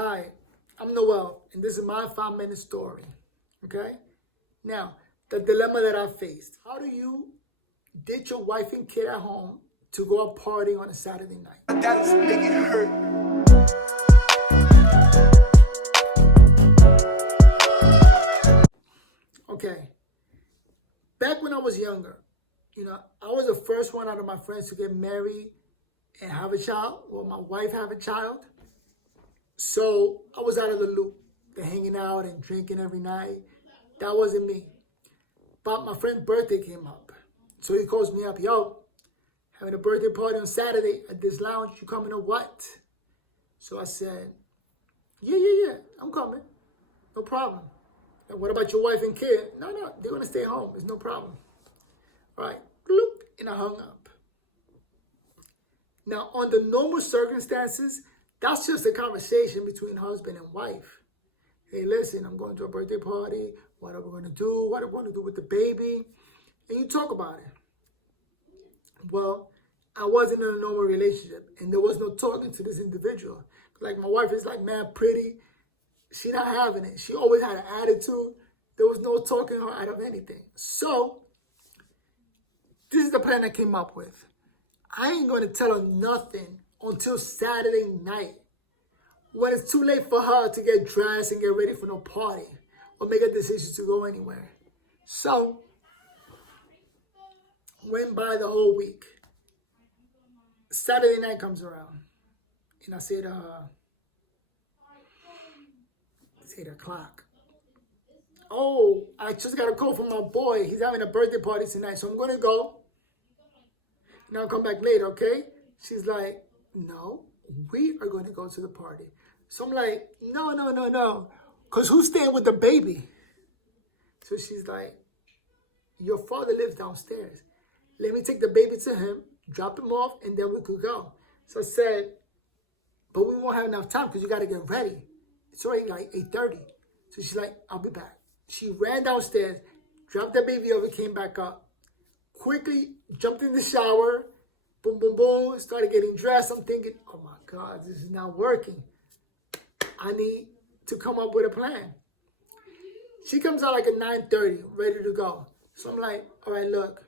Hi, I'm Noel, and this is my 5-minute story. Okay? Now, the dilemma that I faced. How do you ditch your wife and kid at home to go out partying on a Saturday night? That's making it hurt. Okay. Back when I was younger, I was the first one out of my friends to get married and have a child. Well, my wife have a child. So I was out of the loop. The hanging out and drinking every night. That wasn't me. But my friend's birthday came up. So he calls me up, yo, having a birthday party on Saturday at this lounge. You coming or what? So I said, yeah, I'm coming. No problem. And what about your wife and kid? No, they're going to stay home. It's no problem. All right. Bloop, and I hung up. Now, under normal circumstances, that's just a conversation between husband and wife. Hey, listen, I'm going to a birthday party. What are we going to do? What are we going to do with the baby? And you talk about it. Well, I wasn't in a normal relationship, and there was no talking to this individual. Like, my wife is like, man, pretty. She not having it. She always had an attitude. There was no talking her out of anything. So, this is the plan I came up with. I ain't going to tell her nothing until Saturday night, when it's too late for her to get dressed and get ready for no party or make a decision to go anywhere. So, went by the whole week. Saturday night comes around, and I said, it's 8 o'clock. Oh, I just got a call from my boy. He's having a birthday party tonight, so I'm going to go. And I'll come back later, okay? She's like, no, we are going to go to the party. So I'm like, no. Because who's staying with the baby? So she's like, your father lives downstairs. Let me take the baby to him, drop him off, and then we could go. So I said, but we won't have enough time because you got to get ready. It's already like 8:30. So she's like, I'll be back. She ran downstairs, dropped the baby over, came back up. Quickly jumped in the shower. Boom, started getting dressed. I'm thinking, oh my God, this is not working. I need to come up with a plan. She comes out like at 9:30, ready to go. So I'm like, all right, look,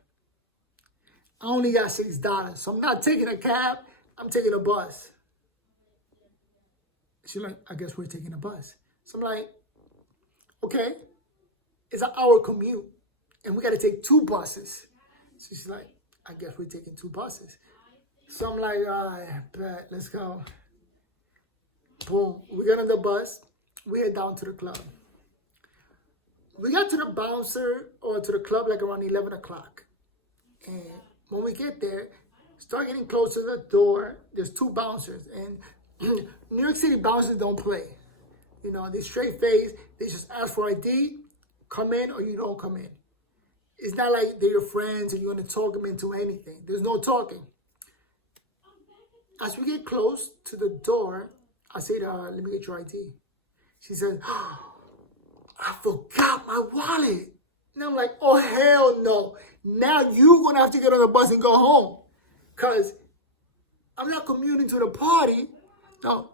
I only got $6. So I'm not taking a cab. I'm taking a bus. She's like, I guess we're taking a bus. So I'm like, okay, it's an hour commute, and we got to take 2 buses. So she's like, I guess we're taking 2 buses. So I'm like, all right, bet, let's go. Boom, we got on the bus. We head down to the club. We got to the bouncer or to the club like around 11 o'clock. And when we get there, start getting close to the door, there's 2 bouncers. And New York City bouncers don't play. They straight face. They just ask for ID, come in or you don't come in. It's not like they're your friends and you're going to talk them into anything. There's no talking. As we get close to the door, I said, let me get your ID. She said, oh, I forgot my wallet. And I'm like, oh, hell no. Now you're going to have to get on the bus and go home. Because I'm not commuting to the party. No,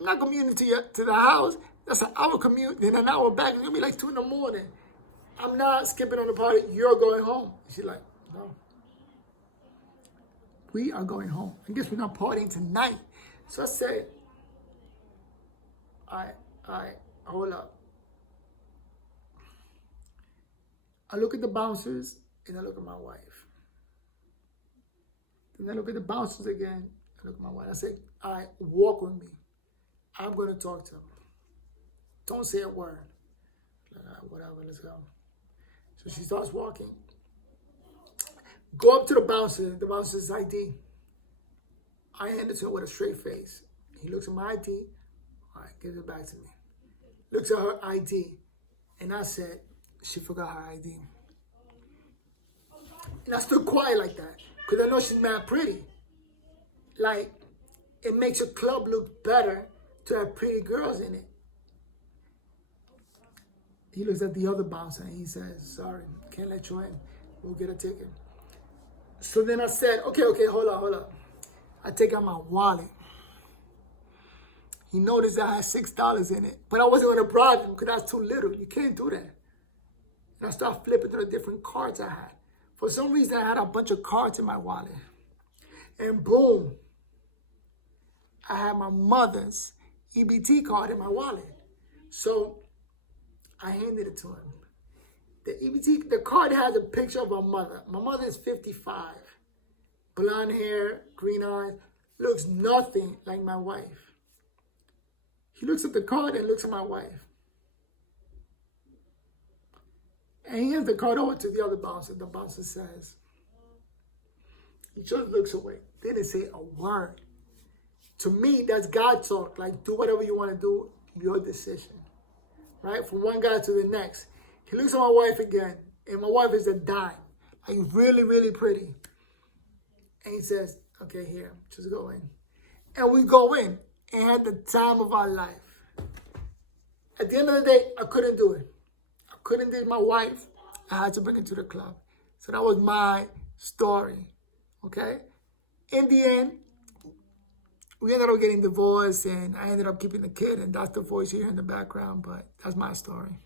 I'm not commuting to the house. That's an hour commute. Then an hour back. It's going to be like 2 in the morning. I'm not skipping on the party. You're going home. She's like, no. We are going home. I guess we're not partying tonight. So I said, all right, hold up. I look at the bouncers and I look at my wife. Then I look at the bouncers again. I look at my wife. I say, all right, walk with me. I'm going to talk to them. Don't say a word. All right, whatever, let's go. So she starts walking. Go up to the bouncer's ID. I hand it to him with a straight face. He looks at my ID. All right, gives it back to me. Looks at her ID. And I said, she forgot her ID. And I stood quiet like that because I know she's mad pretty. Like, it makes a club look better to have pretty girls in it. He looks at the other bouncer and he says, sorry, can't let you in. We'll get a ticket. So then I said, okay, hold up. I take out my wallet. He noticed I had $6 in it. But I wasn't going to bribe him because that's too little. You can't do that. And I started flipping through the different cards I had. For some reason, I had a bunch of cards in my wallet. And boom, I had my mother's EBT card in my wallet. So I handed it to him. The card has a picture of my mother. My mother is 55. Blonde hair, green eyes, looks nothing like my wife. He looks at the card and looks at my wife. And he hands the card over to the other bouncer. The bouncer says, he just looks away. Didn't say a word. To me, that's God talk. Like, do whatever you want to do, your decision. Right? From one guy to the next. He looks at my wife again. And my wife is a dime. Like, really, really pretty. And he says, okay, here, just go in. And we go in and had the time of our life. At the end of the day, I couldn't do it. I couldn't date my wife. I had to bring her to the club. So that was my story. Okay? In the end, we ended up getting divorced and I ended up keeping the kid. And that's the voice you hear in the background. But that's my story.